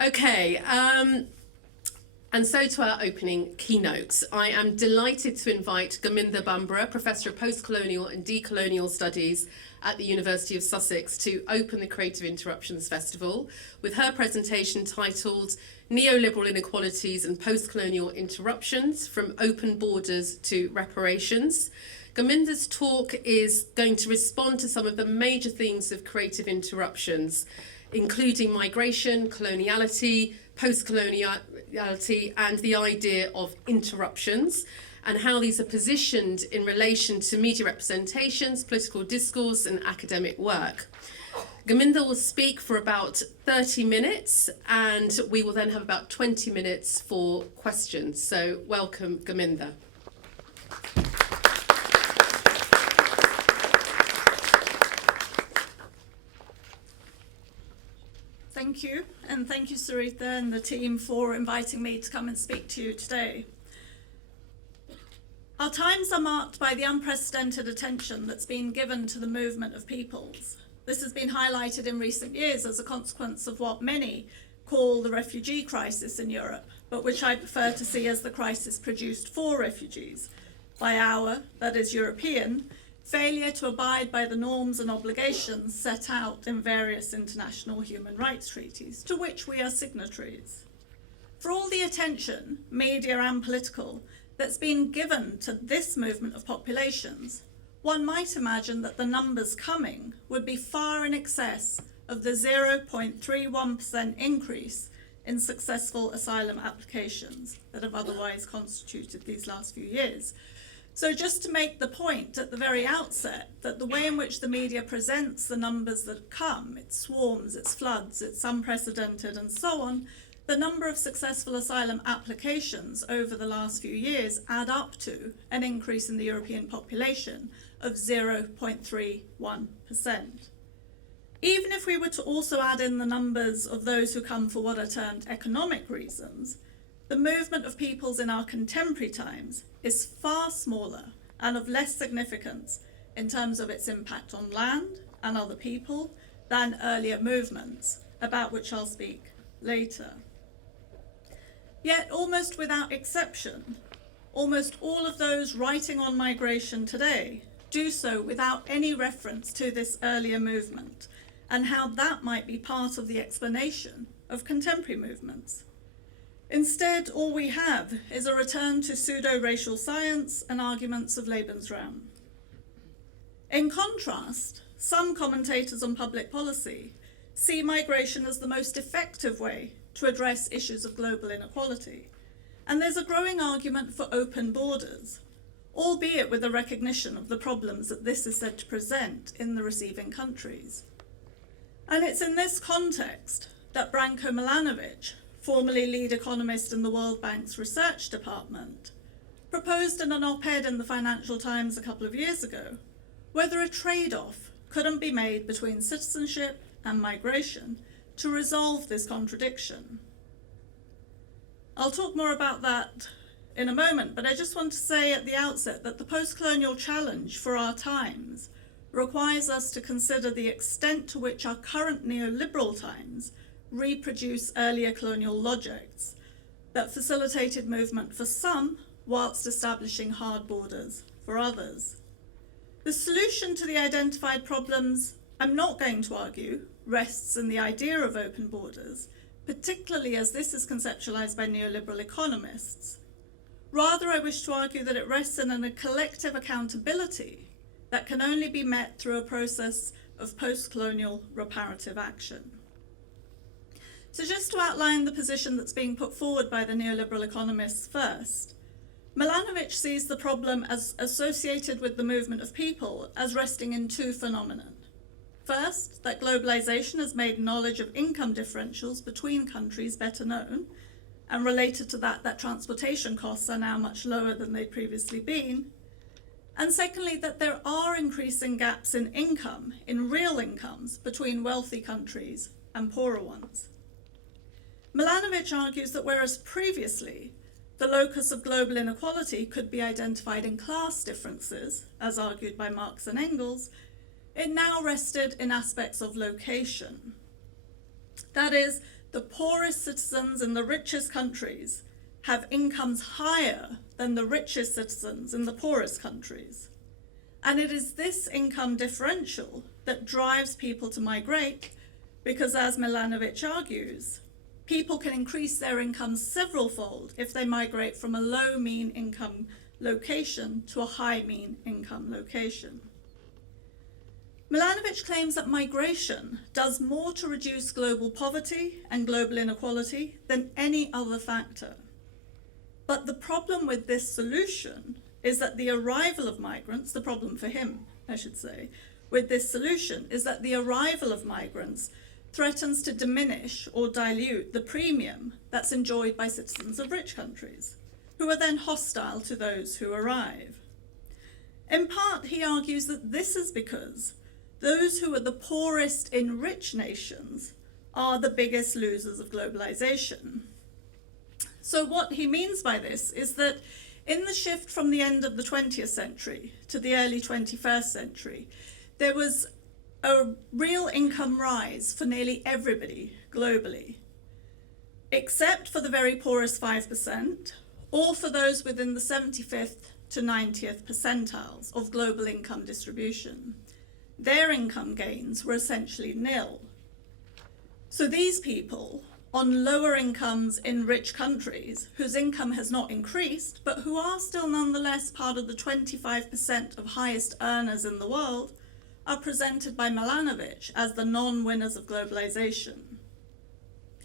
Okay, and so to our opening keynotes. I am delighted to invite Gurminder Bhambra, Professor of Postcolonial and Decolonial Studies at the University of Sussex, to open the Creative Interruptions Festival with her presentation titled Neoliberal Inequalities and Postcolonial Interruptions, From Open Borders to Reparations. Gurminder's talk is going to respond to some of the major themes of creative interruptions, including migration, coloniality, postcoloniality, and the idea of interruptions, and how these are positioned in relation to media representations, political discourse, and academic work. Gurminder will speak for about 30 minutes, and we will then have about 20 minutes for questions. So welcome, Gurminder. Thank you, and thank you, Sarita and the team, for inviting me to come and speak to you today. Our times are marked by the unprecedented attention that's been given to the movement of peoples. This has been highlighted in recent years as a consequence of what many call the refugee crisis in Europe, but which I prefer to see as the crisis produced for refugees by our, that is European, failure to abide by the norms and obligations set out in various international human rights treaties, to which we are signatories. For all the attention, media and political, that's been given to this movement of populations, one might imagine that the numbers coming would be far in excess of the 0.31% increase in successful asylum applications that have otherwise constituted these last few years. So just to make the point at the very outset that the way in which the media presents the numbers that come, it swarms, it's floods, it's unprecedented and so on, the number of successful asylum applications over the last few years add up to an increase in the European population of 0.31%. Even if we were to also add in the numbers of those who come for what are termed economic reasons, the movement of peoples in our contemporary times is far smaller and of less significance in terms of its impact on land and other people than earlier movements, about which I'll speak later. Yet, almost without exception, almost all of those writing on migration today do so without any reference to this earlier movement and how that might be part of the explanation of contemporary movements. Instead, all we have is a return to pseudo-racial science and arguments of Lebensraum. In contrast, some commentators on public policy see migration as the most effective way to address issues of global inequality, and there's a growing argument for open borders, albeit with a recognition of the problems that this is said to present in the receiving countries. And it's in this context that Branko Milanovic, formerly lead economist in the World Bank's research department, proposed in an op-ed in the Financial Times a couple of years ago whether a trade-off couldn't be made between citizenship and migration to resolve this contradiction. I'll talk more about that in a moment, but I just want to say at the outset that the post-colonial challenge for our times requires us to consider the extent to which our current neoliberal times reproduce earlier colonial logics that facilitated movement for some, whilst establishing hard borders for others. The solution to the identified problems, I'm not going to argue, rests in the idea of open borders, particularly as this is conceptualized by neoliberal economists. Rather, I wish to argue that it rests in a collective accountability that can only be met through a process of post-colonial reparative action. So just to outline the position that's being put forward by the neoliberal economists first, Milanovic sees the problem as associated with the movement of people as resting in two phenomena. First, that globalization has made knowledge of income differentials between countries better known, and related to that, that transportation costs are now much lower than they'd previously been. And secondly, that there are increasing gaps in income, in real incomes, between wealthy countries and poorer ones. Milanovic argues that whereas previously the locus of global inequality could be identified in class differences, as argued by Marx and Engels, it now rested in aspects of location. That is, the poorest citizens in the richest countries have incomes higher than the richest citizens in the poorest countries. And it is this income differential that drives people to migrate because, as Milanovic argues, people can increase their income several-fold if they migrate from a low mean income location to a high mean income location. Milanovic claims that migration does more to reduce global poverty and global inequality than any other factor. But the problem with this solution is that the arrival of migrants, the problem for him, I should say, with this solution is that the arrival of migrants threatens to diminish or dilute the premium that's enjoyed by citizens of rich countries, who are then hostile to those who arrive. In part, he argues that this is because those who are the poorest in rich nations are the biggest losers of globalization. So what he means by this is that in the shift from the end of the 20th century to the early 21st century, there was a real income rise for nearly everybody globally, except for the very poorest 5%, or for those within the 75th to 90th percentiles of global income distribution. Their income gains were essentially nil. So these people on lower incomes in rich countries, whose income has not increased, but who are still nonetheless part of the 25% of highest earners in the world, are presented by Milanovic as the non-winners of globalization,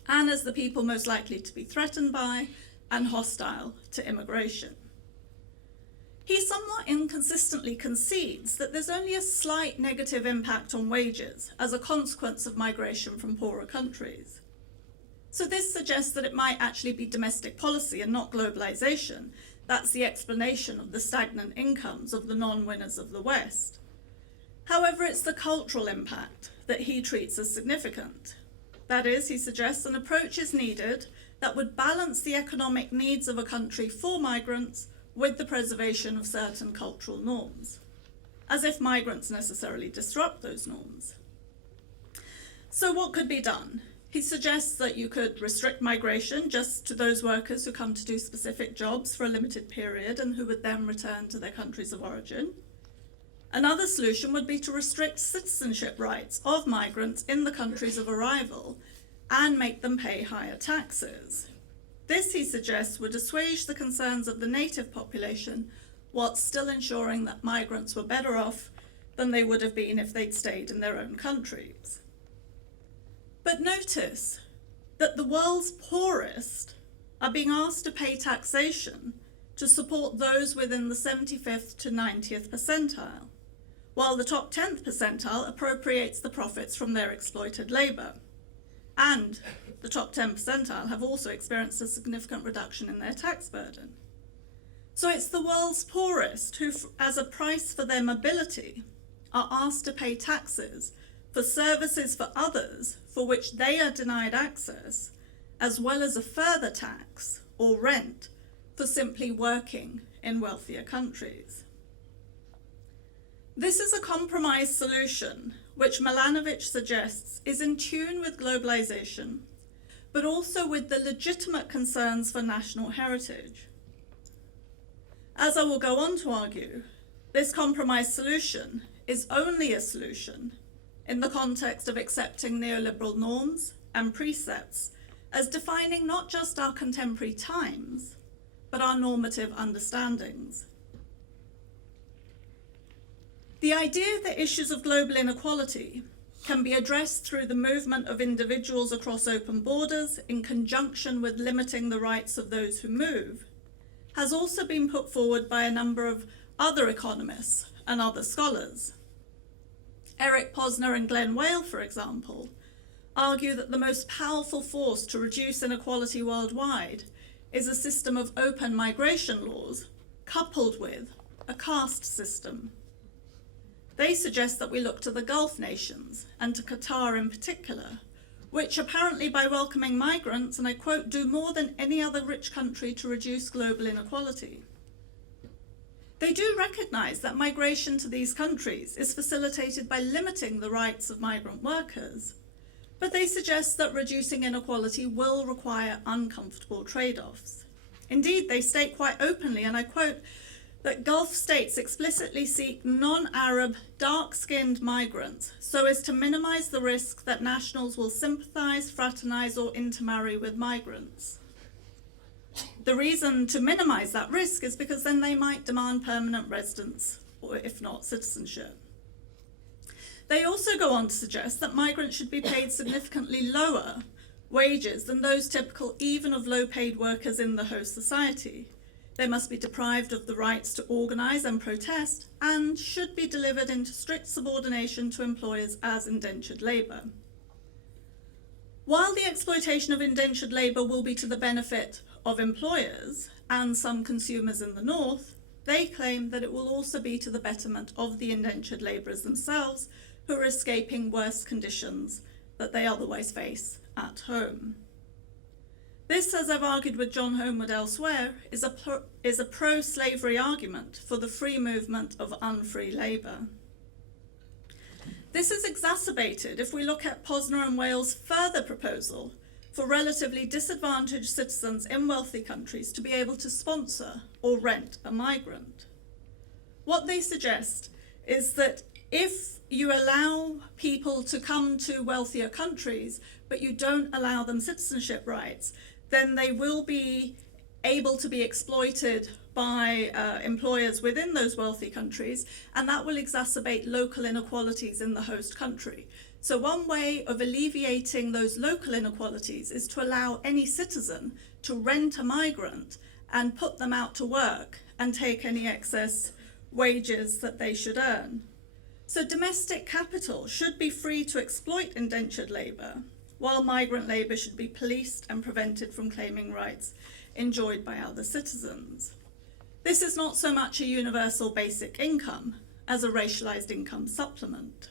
and as the people most likely to be threatened by and hostile to immigration. He somewhat inconsistently concedes that there's only a slight negative impact on wages as a consequence of migration from poorer countries. So this suggests that it might actually be domestic policy and not globalization that's the explanation of the stagnant incomes of the non-winners of the West. However, it's the cultural impact that he treats as significant. That is, he suggests an approach is needed that would balance the economic needs of a country for migrants with the preservation of certain cultural norms, as if migrants necessarily disrupt those norms. So what could be done? He suggests that you could restrict migration just to those workers who come to do specific jobs for a limited period and who would then return to their countries of origin. Another solution would be to restrict citizenship rights of migrants in the countries of arrival and make them pay higher taxes. This, he suggests, would assuage the concerns of the native population whilst still ensuring that migrants were better off than they would have been if they'd stayed in their own countries. But notice that the world's poorest are being asked to pay taxation to support those within the 75th to 90th percentile, while the top 10th percentile appropriates the profits from their exploited labour. And the top 10 percentile have also experienced a significant reduction in their tax burden. So it's the world's poorest who, as a price for their mobility, are asked to pay taxes for services for others for which they are denied access, as well as a further tax or rent for simply working in wealthier countries. This is a compromise solution which Milanovic suggests is in tune with globalization, but also with the legitimate concerns for national heritage. As I will go on to argue, this compromise solution is only a solution in the context of accepting neoliberal norms and precepts as defining not just our contemporary times, but our normative understandings. The idea that issues of global inequality can be addressed through the movement of individuals across open borders in conjunction with limiting the rights of those who move has also been put forward by a number of other economists and other scholars. Eric Posner and Glenn Whale, for example, argue that the most powerful force to reduce inequality worldwide is a system of open migration laws coupled with a caste system. They suggest that we look to the Gulf nations, and to Qatar in particular, which apparently by welcoming migrants, and I quote, do more than any other rich country to reduce global inequality. They do recognise that migration to these countries is facilitated by limiting the rights of migrant workers, But they suggest that reducing inequality will require uncomfortable trade-offs. Indeed, they state quite openly, and I quote, that Gulf states explicitly seek non-Arab, dark-skinned migrants so as to minimize the risk that nationals will sympathize, fraternize, or intermarry with migrants. The reason to minimize that risk is because then they might demand permanent residence, or if not, citizenship. They also go on to suggest that migrants should be paid significantly lower wages than those typical even of low-paid workers in the host society. They must be deprived of the rights to organise and protest, and should be delivered into strict subordination to employers as indentured labour. While the exploitation of indentured labour will be to the benefit of employers and some consumers in the north, they claim that it will also be to the betterment of the indentured labourers themselves, who are escaping worse conditions that they otherwise face at home. This, as I've argued with John Homewood elsewhere, is a pro-slavery argument for the free movement of unfree labour. This is exacerbated if we look at Posner and Wales' further proposal for relatively disadvantaged citizens in wealthy countries to be able to sponsor or rent a migrant. What they suggest is that if you allow people to come to wealthier countries, but you don't allow them citizenship rights, then they will be able to be exploited by employers within those wealthy countries, and that will exacerbate local inequalities in the host country. So one way of alleviating those local inequalities is to allow any citizen to rent a migrant and put them out to work and take any excess wages that they should earn. So domestic capital should be free to exploit indentured labour, while migrant labour should be policed and prevented from claiming rights enjoyed by other citizens. This is not so much a universal basic income as a racialised income supplement.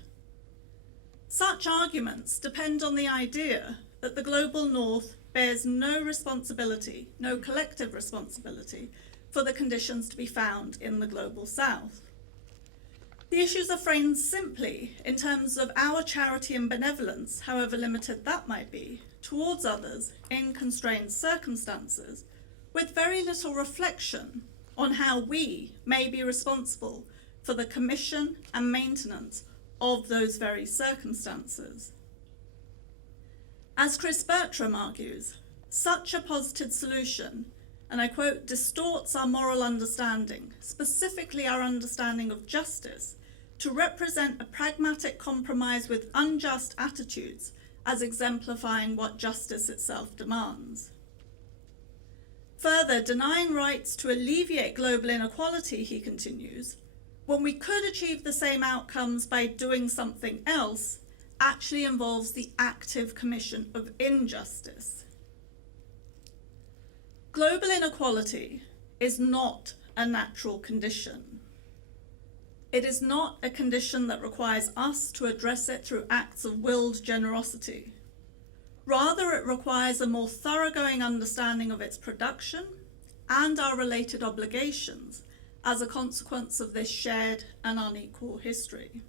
Such arguments depend on the idea that the global north bears no responsibility, no collective responsibility, for the conditions to be found in the global south. The issues are framed simply in terms of our charity and benevolence, however limited that might be, towards others in constrained circumstances, with very little reflection on how we may be responsible for the commission and maintenance of those very circumstances. As Chris Bertram argues, such a posited solution, and I quote, distorts our moral understanding, specifically our understanding of justice, to represent a pragmatic compromise with unjust attitudes as exemplifying what justice itself demands. Further, denying rights to alleviate global inequality, he continues, when we could achieve the same outcomes by doing something else, actually involves the active commission of injustice. Global inequality is not a natural condition. It is not a condition that requires us to address it through acts of willed generosity. Rather, it requires a more thoroughgoing understanding of its production and our related obligations as a consequence of this shared and unequal history.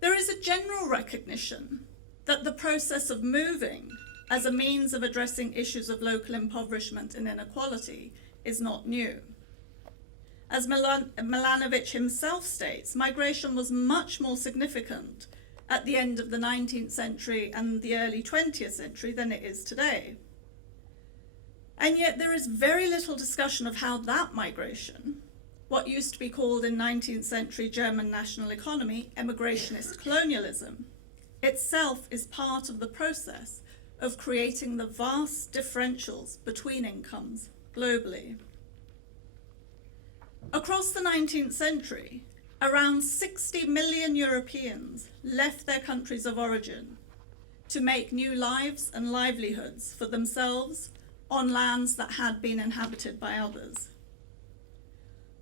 There is a general recognition that the process of moving as a means of addressing issues of local impoverishment and inequality is not new. As Milanovic himself states, migration was much more significant at the end of the 19th century and the early 20th century than it is today. And yet there is very little discussion of how that migration, what used to be called in 19th century German national economy, emigrationist colonialism, itself is part of the process of creating the vast differentials between incomes globally. Across the 19th century, around 60 million Europeans left their countries of origin to make new lives and livelihoods for themselves on lands that had been inhabited by others.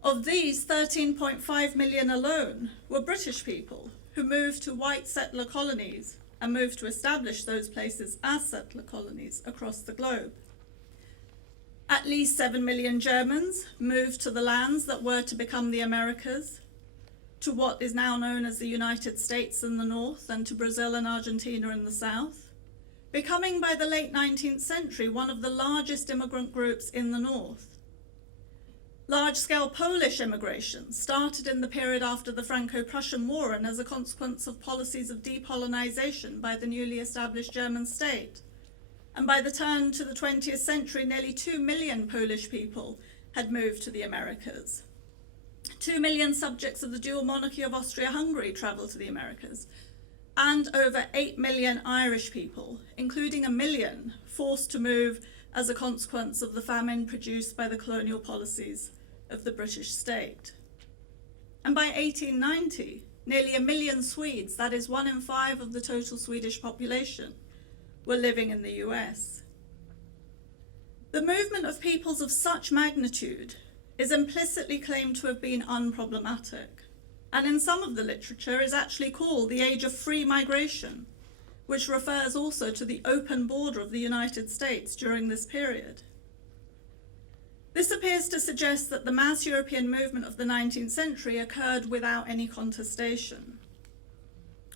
Of these, 13.5 million alone were British people who moved to white settler colonies and moved to establish those places as settler colonies across the globe. At least 7 million Germans moved to the lands that were to become the Americas. to what is now known as the United States in the north and to Brazil and Argentina in the south, becoming by the late 19th century one of the largest immigrant groups in the north. Large-scale Polish immigration started in the period after the Franco-Prussian War and as a consequence of policies of depolarization by the newly established German state. And by the turn to the 20th century, nearly 2 million Polish people had moved to the Americas. 2 million subjects of the dual monarchy of Austria-Hungary travelled to the Americas, and over 8 million Irish people, including 1 million, forced to move as a consequence of the famine produced by the colonial policies of the British state. And by 1890, nearly 1 million Swedes, that is 1 in 5 of the total Swedish population, were living in the US. The movement of peoples of such magnitude is implicitly claimed to have been unproblematic, and in some of the literature is actually called the Age of Free Migration, which refers also to the open border of the United States during this period. This appears to suggest that the mass European movement of the 19th century occurred without any contestation.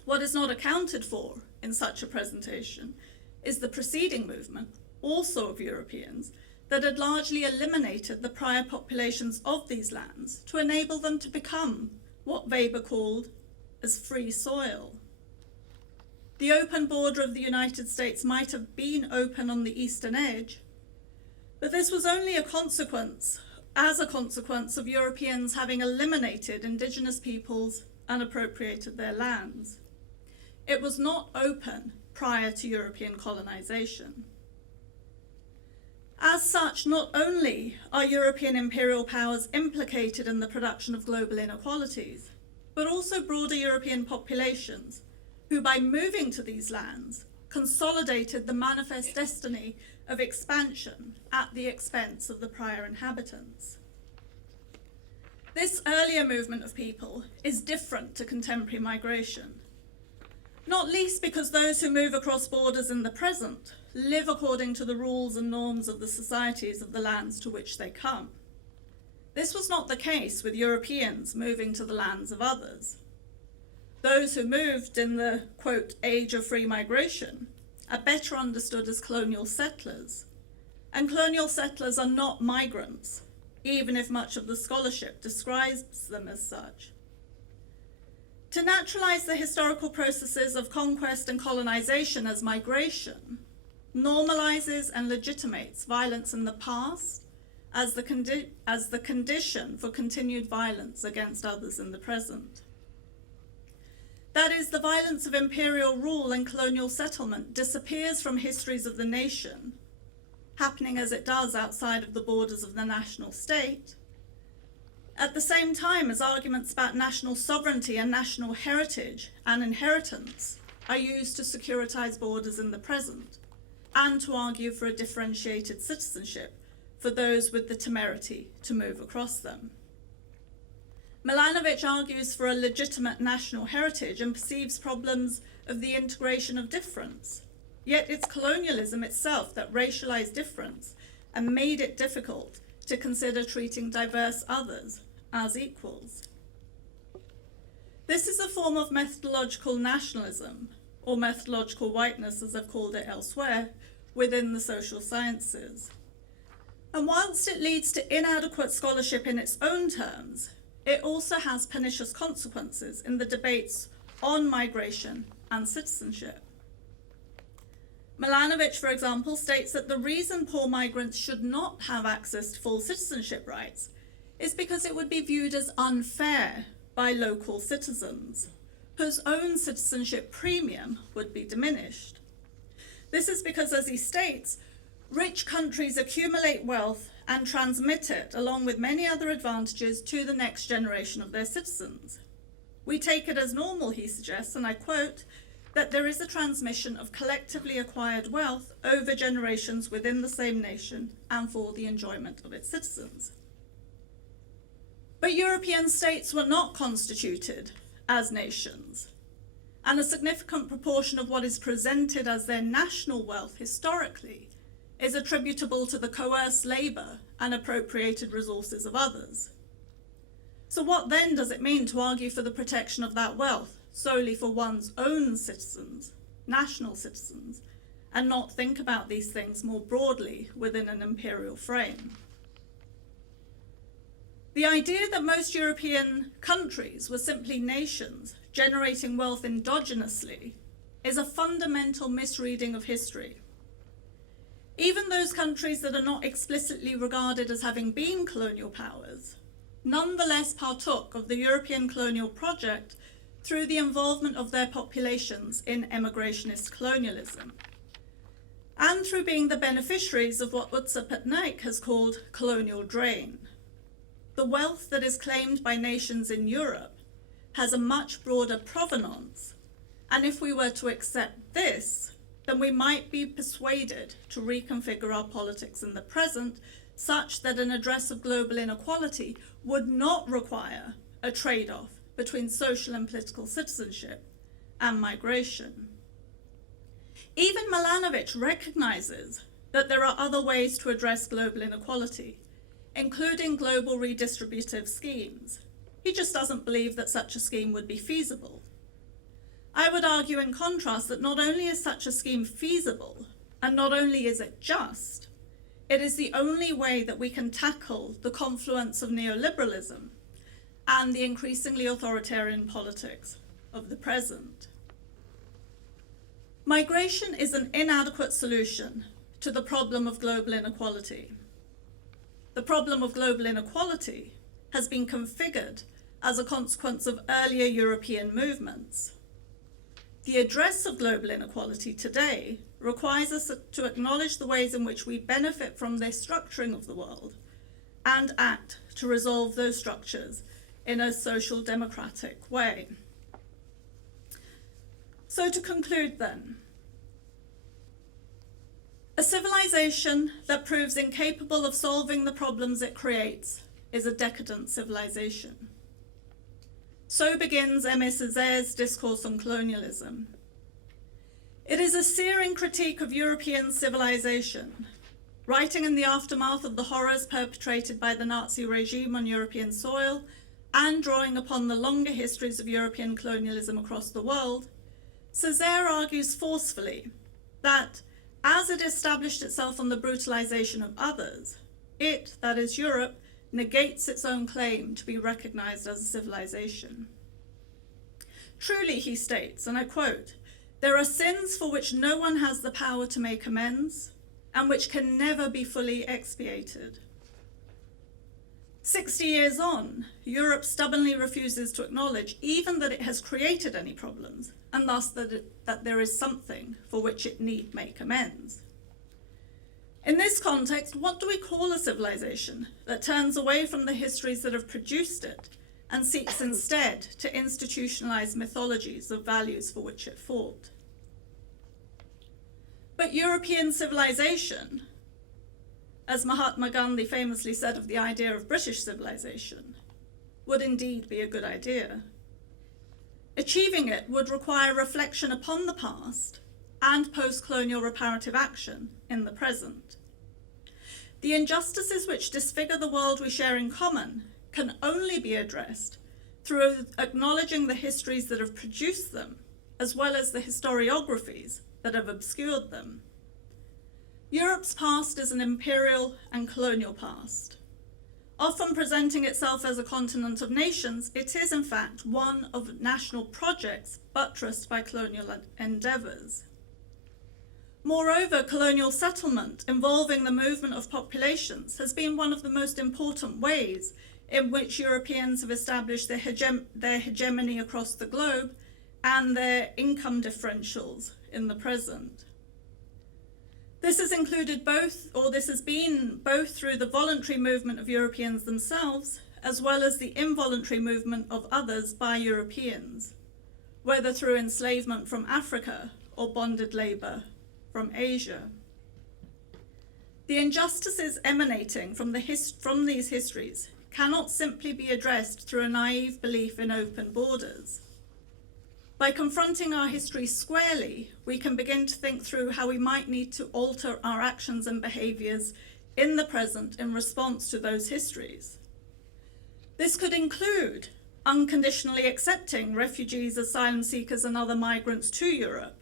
What is not accounted for in such a presentation is the preceding movement, also of Europeans, that had largely eliminated the prior populations of these lands to enable them to become what Weber called as free soil. The open border of the United States might have been open on the eastern edge, but this was only a consequence of Europeans having eliminated indigenous peoples and appropriated their lands. It was not open prior to European colonization. As such, not only are European imperial powers implicated in the production of global inequalities, but also broader European populations, who by moving to these lands consolidated the manifest destiny of expansion at the expense of the prior inhabitants. This earlier movement of people is different to contemporary migration, not least because those who move across borders in the present live according to the rules and norms of the societies of the lands to which they come. This was not the case with Europeans moving to the lands of others. Those who moved in the, quote, age of free migration are better understood as colonial settlers, and colonial settlers are not migrants, even if much of the scholarship describes them as such. To naturalize the historical processes of conquest and colonization as migration normalizes and legitimates violence in the past as the condition for continued violence against others in the present. That is, the violence of imperial rule and colonial settlement disappears from histories of the nation, happening as it does outside of the borders of the national state, at the same time as arguments about national sovereignty and national heritage and inheritance are used to securitize borders in the present and to argue for a differentiated citizenship for those with the temerity to move across them. Milanovic argues for a legitimate national heritage and perceives problems of the integration of difference. Yet it's colonialism itself that racialized difference and made it difficult to consider treating diverse others as equals. This is a form of methodological nationalism, or methodological whiteness as I've called it elsewhere, within the social sciences. And whilst it leads to inadequate scholarship in its own terms, it also has pernicious consequences in the debates on migration and citizenship. Milanovic, for example, states that the reason poor migrants should not have access to full citizenship rights is because it would be viewed as unfair by local citizens, whose own citizenship premium would be diminished. This is because, as he states, rich countries accumulate wealth and transmit it, along with many other advantages, to the next generation of their citizens. We take it as normal, he suggests, and I quote, that there is a transmission of collectively acquired wealth over generations within the same nation and for the enjoyment of its citizens. But European states were not constituted as nations, and a significant proportion of what is presented as their national wealth historically is attributable to the coerced labour and appropriated resources of others. So what then does it mean to argue for the protection of that wealth solely for one's own citizens, national citizens, and not think about these things more broadly within an imperial frame? The idea that most European countries were simply nations generating wealth endogenously is a fundamental misreading of history. Even those countries that are not explicitly regarded as having been colonial powers nonetheless partook of the European colonial project through the involvement of their populations in emigrationist colonialism, and through being the beneficiaries of what Utsa Patnaik has called colonial drain. The wealth that is claimed by nations in Europe has a much broader provenance, and if we were to accept this, then we might be persuaded to reconfigure our politics in the present such that an address of global inequality would not require a trade-off between social and political citizenship and migration. Even Milanovic recognizes that there are other ways to address global inequality, including global redistributive schemes. He just doesn't believe that such a scheme would be feasible. I would argue in contrast that not only is such a scheme feasible, and not only is it just, it is the only way that we can tackle the confluence of neoliberalism and the increasingly authoritarian politics of the present. Migration is an inadequate solution to the problem of global inequality. The problem of global inequality has been configured as a consequence of earlier European movements. The address of global inequality today requires us to acknowledge the ways in which we benefit from this structuring of the world and act to resolve those structures in a social democratic way. So to conclude then, a civilization that proves incapable of solving the problems it creates is a decadent civilization. So begins Aimé Césaire's discourse on colonialism. It is a searing critique of European civilization, writing in the aftermath of the horrors perpetrated by the Nazi regime on European soil and drawing upon the longer histories of European colonialism across the world. Césaire argues forcefully that as it established itself on the brutalization of others, it, that is Europe, negates its own claim to be recognized as a civilization. Truly, he states, and I quote, "There are sins for which no one has the power to make amends and which can never be fully expiated." 60 years on, Europe stubbornly refuses to acknowledge even that it has created any problems, and thus that there is something for which it need make amends. In this context, what do we call a civilization that turns away from the histories that have produced it and seeks instead to institutionalize mythologies of values for which it fought? But European civilization, as Mahatma Gandhi famously said of the idea of British civilization, would indeed be a good idea. Achieving it would require reflection upon the past and post-colonial reparative action in the present. The injustices which disfigure the world we share in common can only be addressed through acknowledging the histories that have produced them, as well as the historiographies that have obscured them. Europe's past is an imperial and colonial past. Often presenting itself as a continent of nations, it is in fact one of national projects buttressed by colonial endeavors. Moreover, colonial settlement involving the movement of populations has been one of the most important ways in which Europeans have established their hegemony across the globe and their income differentials in the present. This has been both through the voluntary movement of Europeans themselves, as well as the involuntary movement of others by Europeans, whether through enslavement from Africa or bonded labor from Asia. The injustices emanating from these histories cannot simply be addressed through a naive belief in open borders. By confronting our history squarely, we can begin to think through how we might need to alter our actions and behaviors in the present in response to those histories. This could include unconditionally accepting refugees, asylum seekers and other migrants to Europe.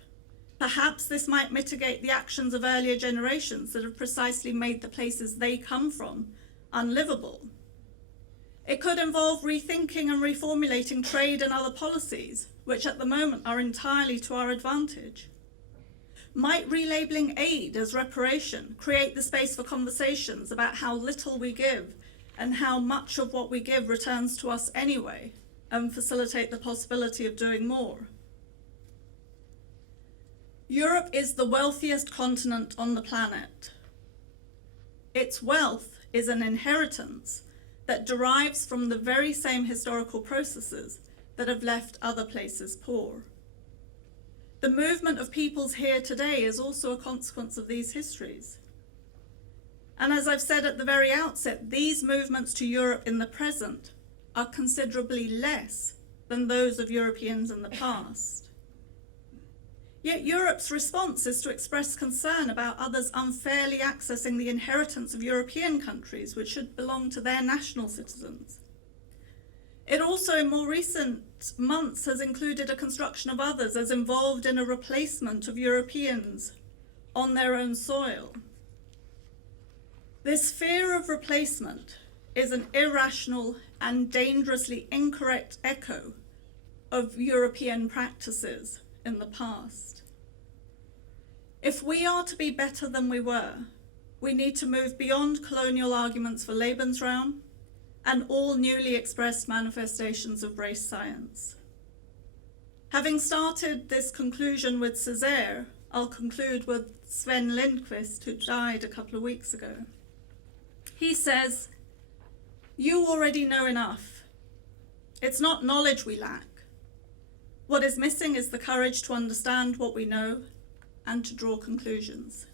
Perhaps this might mitigate the actions of earlier generations that have precisely made the places they come from unlivable. It could involve rethinking and reformulating trade and other policies, which at the moment are entirely to our advantage. Might relabeling aid as reparation create the space for conversations about how little we give and how much of what we give returns to us anyway, and facilitate the possibility of doing more? Europe is the wealthiest continent on the planet. Its wealth is an inheritance that derives from the very same historical processes that have left other places poor. The movement of peoples here today is also a consequence of these histories. And as I've said at the very outset, these movements to Europe in the present are considerably less than those of Europeans in the past. Yet Europe's response is to express concern about others unfairly accessing the inheritance of European countries, which should belong to their national citizens. It also, in more recent months, has included a construction of others as involved in a replacement of Europeans on their own soil. This fear of replacement is an irrational and dangerously incorrect echo of European practices in the past. If we are to be better than we were, we need to move beyond colonial arguments for Lebensraum and all newly expressed manifestations of race science. Having started this conclusion with Césaire, I'll conclude with Sven Lindqvist, who died a couple of weeks ago. He says, "You already know enough. It's not knowledge we lack. What is missing is the courage to understand what we know and to draw conclusions."